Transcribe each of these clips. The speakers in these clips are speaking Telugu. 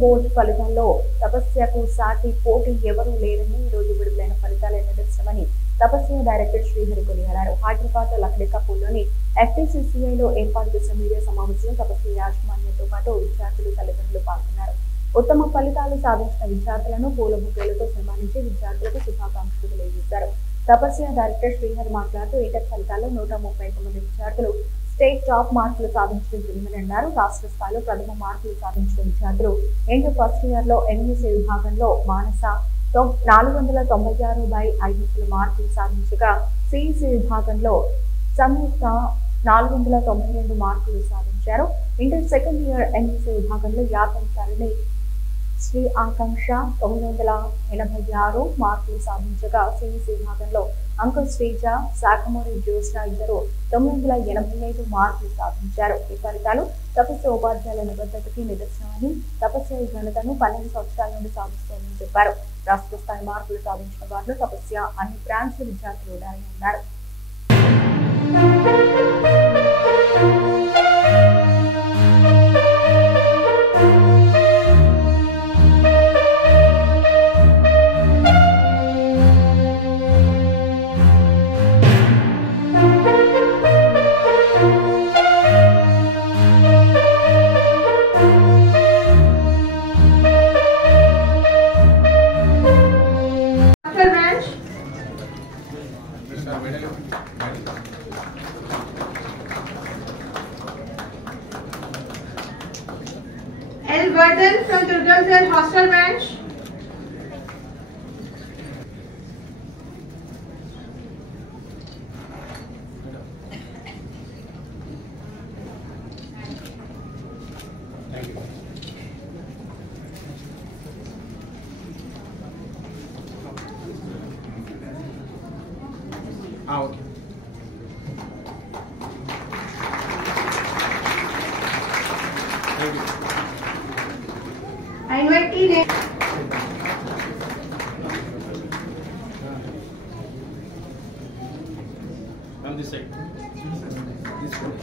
బోర్డు ఫలితాల్లో తపస్యకు సాటి పోటీ ఎవరూ లేరని ఈ రోజు విడుదలైన ఫలితాలే నిదర్శనమని తపస్య డైరెక్టర్ శ్రీహరి కొనియాడారు. హైదరాబాద్ లక్డీ కపూర్లోని FTCCIలో ఏర్పాటు చేసిన మీడియా సమావేశంలో తపస్య యాజమాన్యంతో పాటు విద్యార్థులు తల్లిదండ్రులు పాల్గొన్నారు. ఉత్తమ ఫలితాలు సాధించిన విద్యార్థులను పూల బుకేలతో సన్మానించి విద్యార్థులకు శుభాకాంక్షలు తెలియజేశారు. తపస్య డైరెక్టర్ శ్రీహరి మాట్లాడుతూ ఇంటర్ ఫలితాల్లో 131 మంది విద్యార్థులు స్టేట్ టాప్ మార్కులు సాధించడం జరిగిందని అన్నారు. రాష్ట్ర స్థాయిలో ప్రథమ మార్కులు సాధించిన విద్యార్థులు ఇంటర్ ఫస్ట్ ఇయర్ లో MSc విభాగంలో మానస 496/500 మార్కులు సాధించగా CEC విభాగంలో సంయుక్త 492 మార్కులు సాధించారు. ఇంటర్ సెకండ్ ఇయర్ MSc విభాగంలో యాతంసారిని శ్రీ ఆకాంక్ష 986 మార్కులు సాధించగా CEC విభాగంలో అంకుల్ శ్రీజ, శాఖమూరి జ్యోత్స్న ఇద్దరు 985 మార్కులు సాధించారు. ఈ ఫలితాలు తపస్య ఉపాధ్యాయుల నిబద్ధతకి నిదర్శనమని తపస్య ఈ ఘనతను 12 సంవత్సరాల నుండి సాధిస్తోందని చెప్పారు. రాష్ట్ర స్థాయి మార్కులు సాధించిన వారిలో తపస్య అన్ని బ్రాంచ్ల విద్యార్థులు ఉన్నారని అన్నారు. L. Vardhan from Durgamsar Hostel Branch. Okay. Thank you. I invite T. Come this side. This one.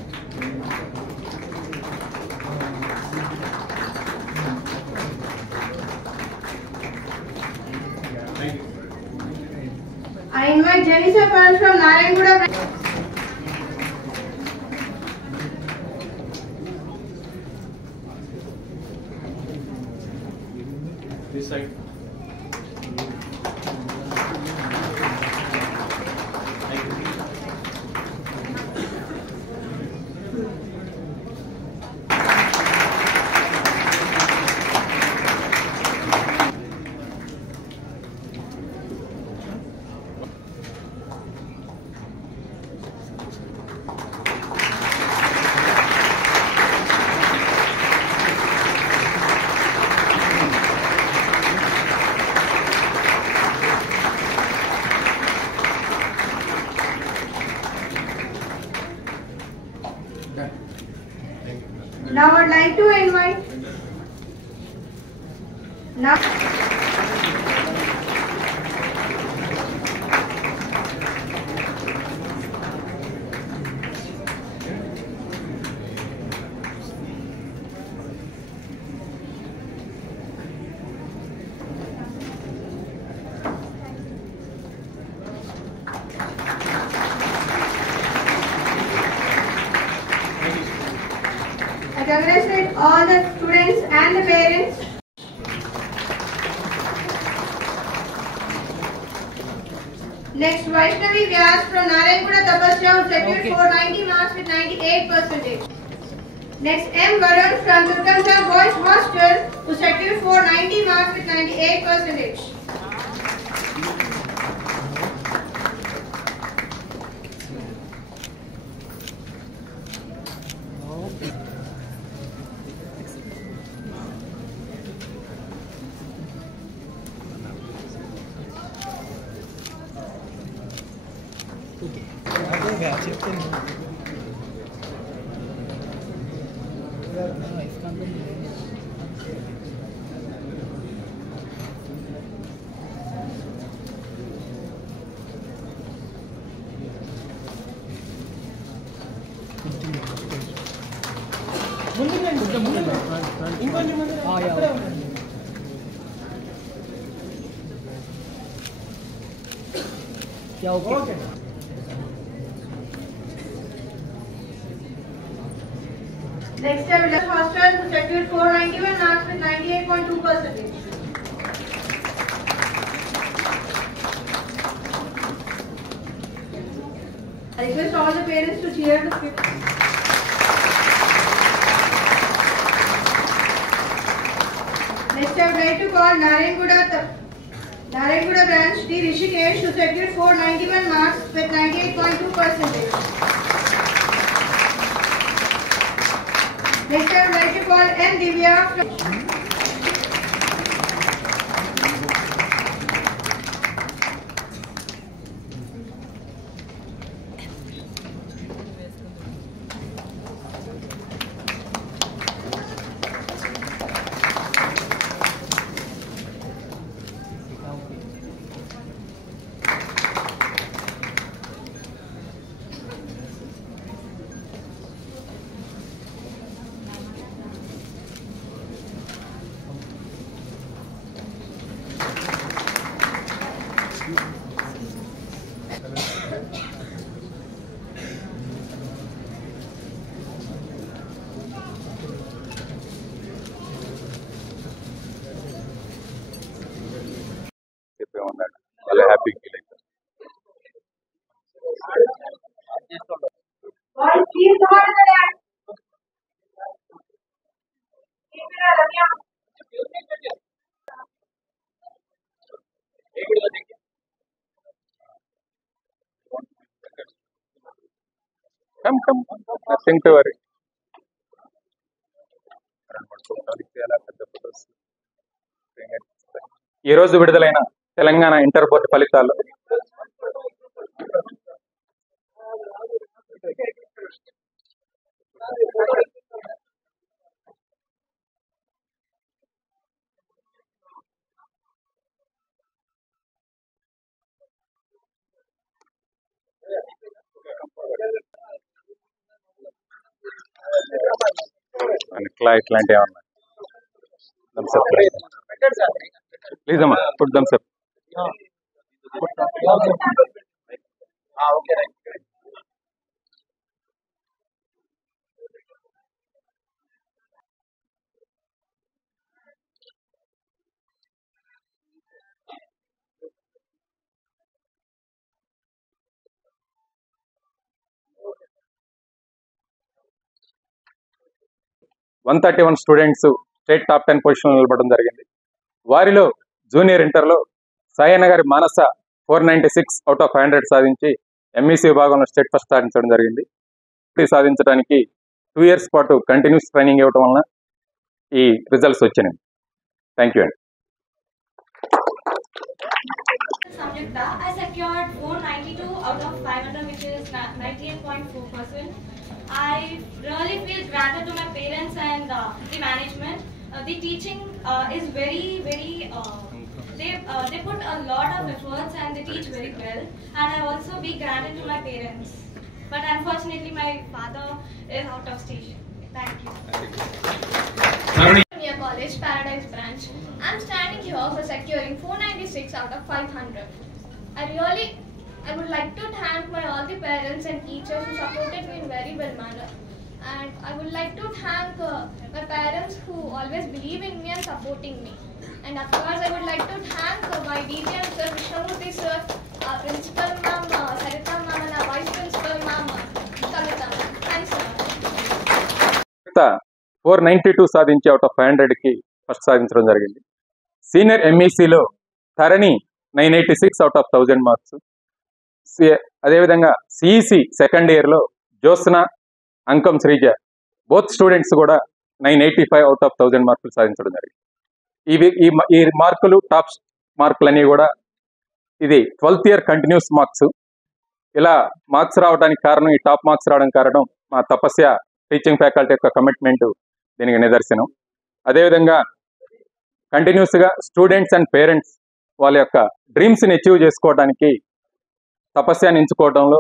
Thank you. I invite Janisa Pan from Narayanguda Branch. This side. Thank you. Now I would like to invite. Now. I congratulate all the students and the parents. Next, Vaishnavi Vyas from Narayanguda Tapasya who secured 490 marks with 98%. Next, M. Varun from Durgamsar Boys Hostel who secured 490 marks with 98%. Okay. అదే బ్యాచ్ చెప్తాను. ముందు ఇంకొంచెం क्या okay Next up, Village Hostel who secured 491 marks with 98.2%. I request all the parents to cheer the students. Next, I would like to call Narayanguda branch T. Rishikesh who secured 491 marks with 98.2%. Next, I would like to call N. Divya. చాలా హ్యాపీ ఫీల్ అవుతారు. Come, nothing to worry. ఈ రోజు విడుదలైన తెలంగాణ ఇంటర్ బోర్డు ఫలితాలు ఇట్లాంటివి ఏమన్నా ప్లీజ్ అమ్మా food thumbs up. One 131 students state top 10 position నిలబడడం జరిగింది. వారిలో జూనియర్ ఇంటర్లో సాయన్న గారి మానస 496 అవుట్ ఆఫ్ 500 సాధించి ఎంఈసీ విభాగంలో స్టేట్ ఫస్ట్ సాధించడం జరిగింది. సాధించడానికి 2 years పాటు కంటిన్యూస్ ట్రైనింగ్ ఇవ్వడం వలన ఈ రిజల్ట్స్ వచ్చినాయి. థ్యాంక్ యూ అండి. Samyukta, I secured 492 out of 500, which is 98.4%. I really feel grateful to my parents and the management. The teaching is very, they put a lot of efforts and they teach very well. And I also be grateful to my parents. But unfortunately, my father is out of station. Thank you. Near College, Paradise branch. I'm standing here for securing 496 out of 500. I would like to thank all the parents and teachers who supported me in very well manner. And I would like to thank my parents who always believe in me and supporting me. And of course, I would like to thank my DTM sir, Vishnamurthy sir, our principal ma'am, Sarita ma'am, and our vice principal ma'am, Kavita ma'am. Thanks sir. 492 సాధించి అవుట్ ఆఫ్ 500కి ఫస్ట్ సాధించడం జరిగింది. సీనియర్ ఎంఈసీలో ధరణి 986 అవుట్ ఆఫ్ 1000 మార్క్స్. అదేవిధంగా సిఈసి సెకండ్ ఇయర్లో జ్యోత్స్న, అంకం శ్రీజ బోత్ స్టూడెంట్స్ కూడా 985 అవుట్ ఆఫ్ 1000 మార్కులు సాధించడం జరిగింది. ఈ మార్కులు టాప్ మార్కులన్నీ కూడా ఇది 12th year కంటిన్యూస్ మార్క్స్. ఇలా మార్క్స్ రావడానికి కారణం, ఈ టాప్ మార్క్స్ రావడానికి కారణం మా తపస్య టీచింగ్ ఫ్యాకల్టీ యొక్క కమిట్మెంట్ దీనికి నిదర్శనం. అదేవిధంగా కంటిన్యూస్గా స్టూడెంట్స్ అండ్ పేరెంట్స్ వాళ్ళ యొక్క డ్రీమ్స్ని అచీవ్ చేసుకోవడానికి తపస్యాన్ని ఎంచుకోవడంలో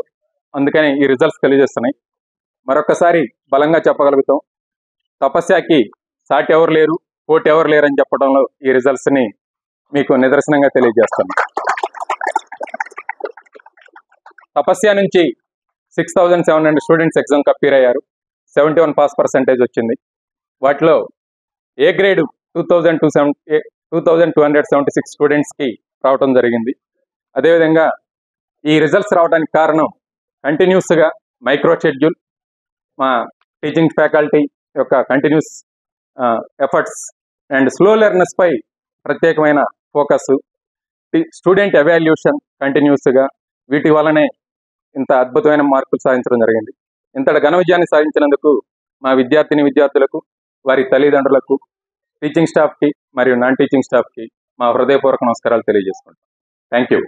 అందుకని ఈ రిజల్ట్స్ తెలియజేస్తున్నాయి. మరొకసారి బలంగా చెప్పగలుగుతాం, తపస్యాకి సాటి ఎవరు లేరు, పోటీ ఎవరు లేరు అని చెప్పడంలో ఈ రిజల్ట్స్ని మీకు నిదర్శనంగా తెలియజేస్తాను. తపస్య నుంచి 6,700 స్టూడెంట్స్ ఎగ్జామ్కి అపీర్ అయ్యారు. 71 పాస్ పర్సెంటేజ్ వచ్చింది. వాటిలో ఏ గ్రేడ్ 2,276 స్టూడెంట్స్కి రావటం జరిగింది. అదేవిధంగా ఈ రిజల్ట్స్ రావడానికి కారణం కంటిన్యూస్గా మైక్రో షెడ్యూల్, మా టీచింగ్ ఫ్యాకల్టీ యొక్క కంటిన్యూస్ ఎఫర్ట్స్ అండ్ స్లో లెర్నర్స్పై ప్రత్యేకమైన ఫోకస్, స్టూడెంట్ ఎవాల్యూషన్ కంటిన్యూస్గా, వీటి వల్లనే ఇంత అద్భుతమైన మార్కులు సాధించడం జరిగింది. ఇంతటి ఘన విజయాన్ని సాధించినందుకు మా విద్యార్థులకు, వారి తల్లిదండ్రులకు, టీచింగ్ స్టాఫ్కి మరియు నాన్ టీచింగ్ స్టాఫ్కి మా హృదయపూర్వక నమస్కారాలు తెలియజేసుకుంటాం. Thank you.